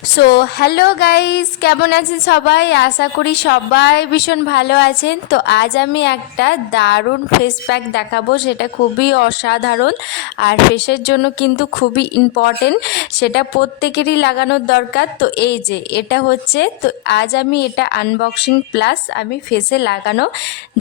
So hello guys, কেমন আছেন সবাই? আশা করি সবাই ভীষণ ভালো আছেন। তো আজ আমি একটা দারুণ ফেস প্যাক দেখাবো, সেটা খুবই অসাধারণ আর ফেসের জন্য কিন্তু খুবই ইম্পর্টেন্ট, সেটা প্রত্যেকেরই লাগানোর দরকার। তো এই যে এটা হচ্ছে, তো আজ আমি এটা আনবক্সিং প্লাস আমি ফেসে লাগানো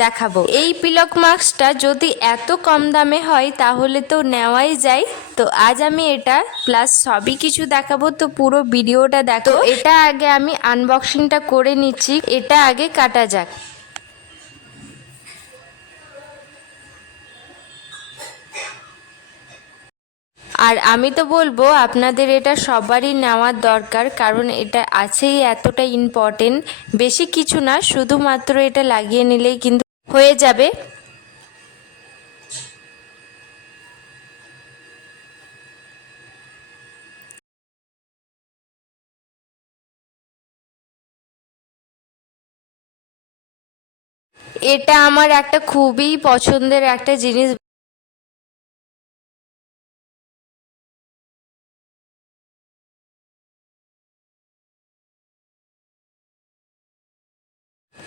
দেখাবো। এই পিলক মাস্কটা যদি এত কম দামে হয় তাহলে তো নেওয়াই যায়। তো আজ আমি এটা প্লাস সবই কিছু দেখাবো, তো পুরো ভিডিওটা দেখো। এটা আগে আমি আনবক্সিংটা করে নিচ্ছি, এটা আগে কাটা যাক। আর আমি তো বলবো আপনাদের এটা সবারই নেওয়ার দরকার, কারণ এটা আছেই এতটা ইম্পর্টেন্ট। বেশি কিছু না, শুধুমাত্র এটা লাগিয়ে নিলেই কিন্তু হয়ে যাবে। এটা আমার একটা খুবই পছন্দের একটা জিনিস।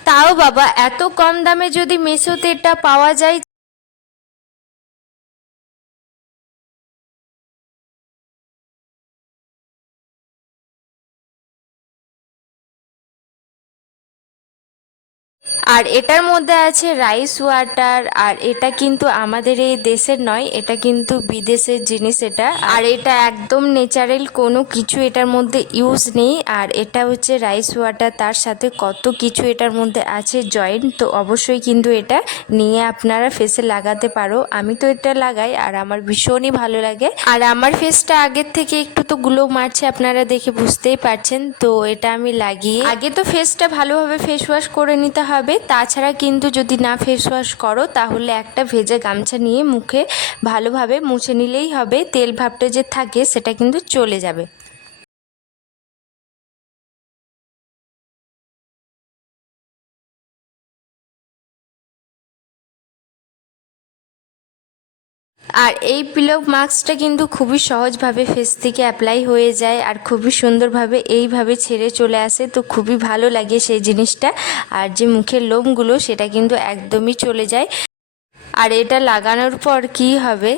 তাও বাবা, এত কম দামে যদি মেসোতে এটা পাওয়া যায়। আর এটার মধ্যে আছে রাইস ওয়াটার, আর এটা কিন্তু আমাদের এই দেশের নয়, এটা কিন্তু বিদেশের জিনিস এটা। আর এটা একদম ন্যাচারাল, কোনো কিছু এটার মধ্যে ইউজ নেই। আর এটা হচ্ছে রাইস ওয়াটার, তার সাথে কত কিছু এটার মধ্যে আছে জয়েন্ট। তো অবশ্যই কিন্তু এটা নিয়ে আপনারা ফেসে লাগাতে পারো। আমি তো এটা লাগাই আর আমার ভীষণই ভালো লাগে। আর আমার ফেসটা আগের থেকে একটু তো গ্লো মারছে, আপনারা দেখে বুঝতেই পারছেন। তো এটা আমি লাগিয়ে আগে তো ফেসটা ভালোভাবে ফেস ওয়াশ করে নিতে হবে। তাছাড়া কিন্তু যদি না ফেস ওয়াশ করো তাহলে একটা ভেজা গামছা নিয়ে মুখে ভালোভাবে মুছে নিলেই হবে, তেল ভাবটা যে থাকে সেটা কিন্তু চলে যাবে। আর এই পিলক মাস্কটা কিন্তু খুবই সহজভাবে ফেস থেকে অ্যাপ্লাই হয়ে যায় আর খুবই সুন্দরভাবে এইভাবে ছেড়ে চলে আসে। তো খুবই ভালো লাগে সেই জিনিসটা। আর যে মুখের লোমগুলো সেটা কিন্তু একদমই চলে যায়। আর এটা লাগানোর পর কি হবে,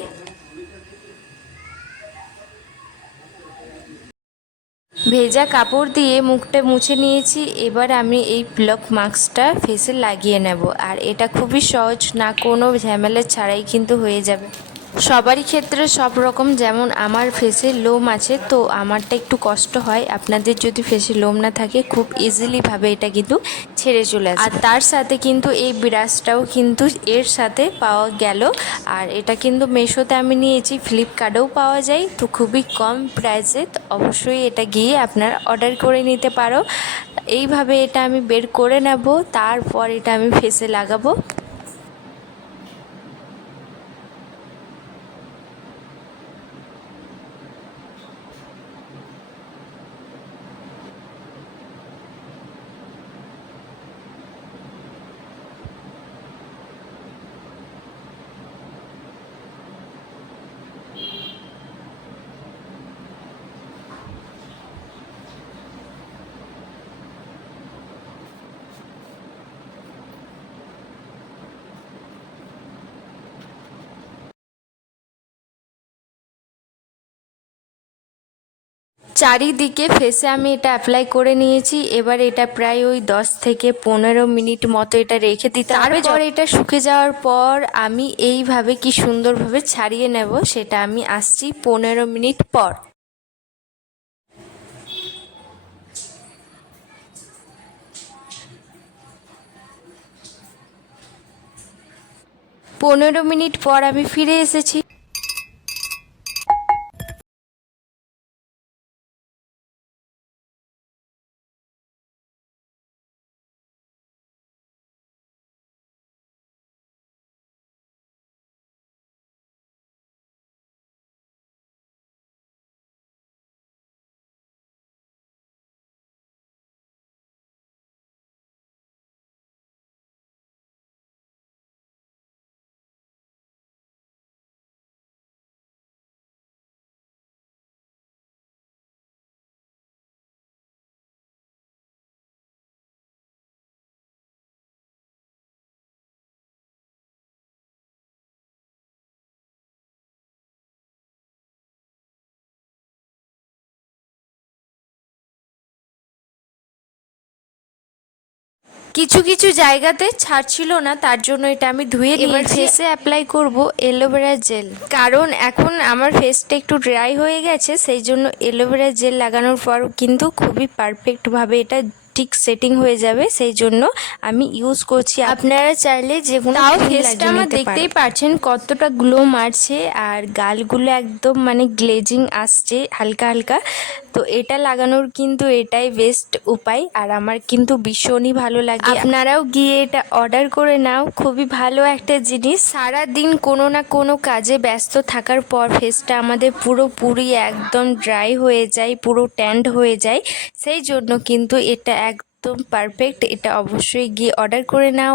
ভেজা কাপড় দিয়ে মুখটা মুছে নিয়েছি। এবার আমি এই পিলক মাস্কটা ফেসে লাগিয়ে নেব। আর এটা খুবই সহজ, না কোনো ঝামেলা ছাড়াই কিন্তু হয়ে যাবে। সবারই ক্ষেত্রে সব রকম, যেমন আমার ফেসে লোম আছে তো আমারটা একটু কষ্ট হয়। আপনাদের যদি ফেসে লোম না থাকে খুব ইজিলিভাবে এটা কিন্তু ছেড়ে চলে আসে। আর তার সাথে কিন্তু এই ব্রাশটাও কিন্তু এর সাথে পাওয়া গেল। আর এটা কিন্তু মেশোতে আমি নিয়েছি, ফ্লিপকার্টেও পাওয়া যায়, তো খুবই কম প্রাইসে। তো অবশ্যই এটা গিয়ে আপনারা অর্ডার করে নিতে পারো। এইভাবে এটা আমি বের করে নেব, তারপর এটা আমি ফেসে লাগাবো। চারিদিকে ফেসে আমি এটা অ্যাপ্লাই করে নিয়েছি। এবার এটা প্রায় ওই 10 থেকে 15 মিনিট মতো এটা রেখে দিতে হবে। তারপর এটা শুকে যাওয়ার পর আমি এইভাবে কি সুন্দরভাবে ছাড়িয়ে নেব, সেটা আমি আসছি 15 মিনিট পর। 15 মিনিট পর আমি ফিরে এসেছি। কিছু কিছু জায়গাতে ছাড়ছিল না, তার জন্য এটা আমি ধুয়ে এবার ফেসে অ্যাপ্লাই করব অ্যালোভেরা জেল। কারণ এখন আমার ফেসটা একটু ড্রাই হয়ে গেছে, সেই জন্য অ্যালোভেরা জেল লাগানোর পর কিন্তু খুবই পারফেক্টভাবে এটা ঠিক সেটিং হয়ে যাবে, সেই জন্য আমি ইউজ করছি। আপনারা চাইলে যে কোনো ফেসটা আমার দেখতেই পাচ্ছেন কতটা গ্লো মারছে, আর গালগুলো একদম মানে গ্লেজিং আসছে হালকা হালকা। তো এটা লাগানোর কিন্তু এটাই বেস্ট উপায়, আর আমার কিন্তু ভীষণই ভালো লাগে। আপনারাও গিয়ে এটা অর্ডার করে নাও, খুবই ভালো একটা জিনিস। সারাদিন কোনো না কোনো কাজে ব্যস্ত থাকার পর ফেসটা আমাদের পুরোপুরি একদম ড্রাই হয়ে যায়, পুরো ট্যান্ড হয়ে যায়, সেই জন্য কিন্তু এটা একদম পারফেক্ট। এটা অবশ্যই গিয়ে অর্ডার করে নাও।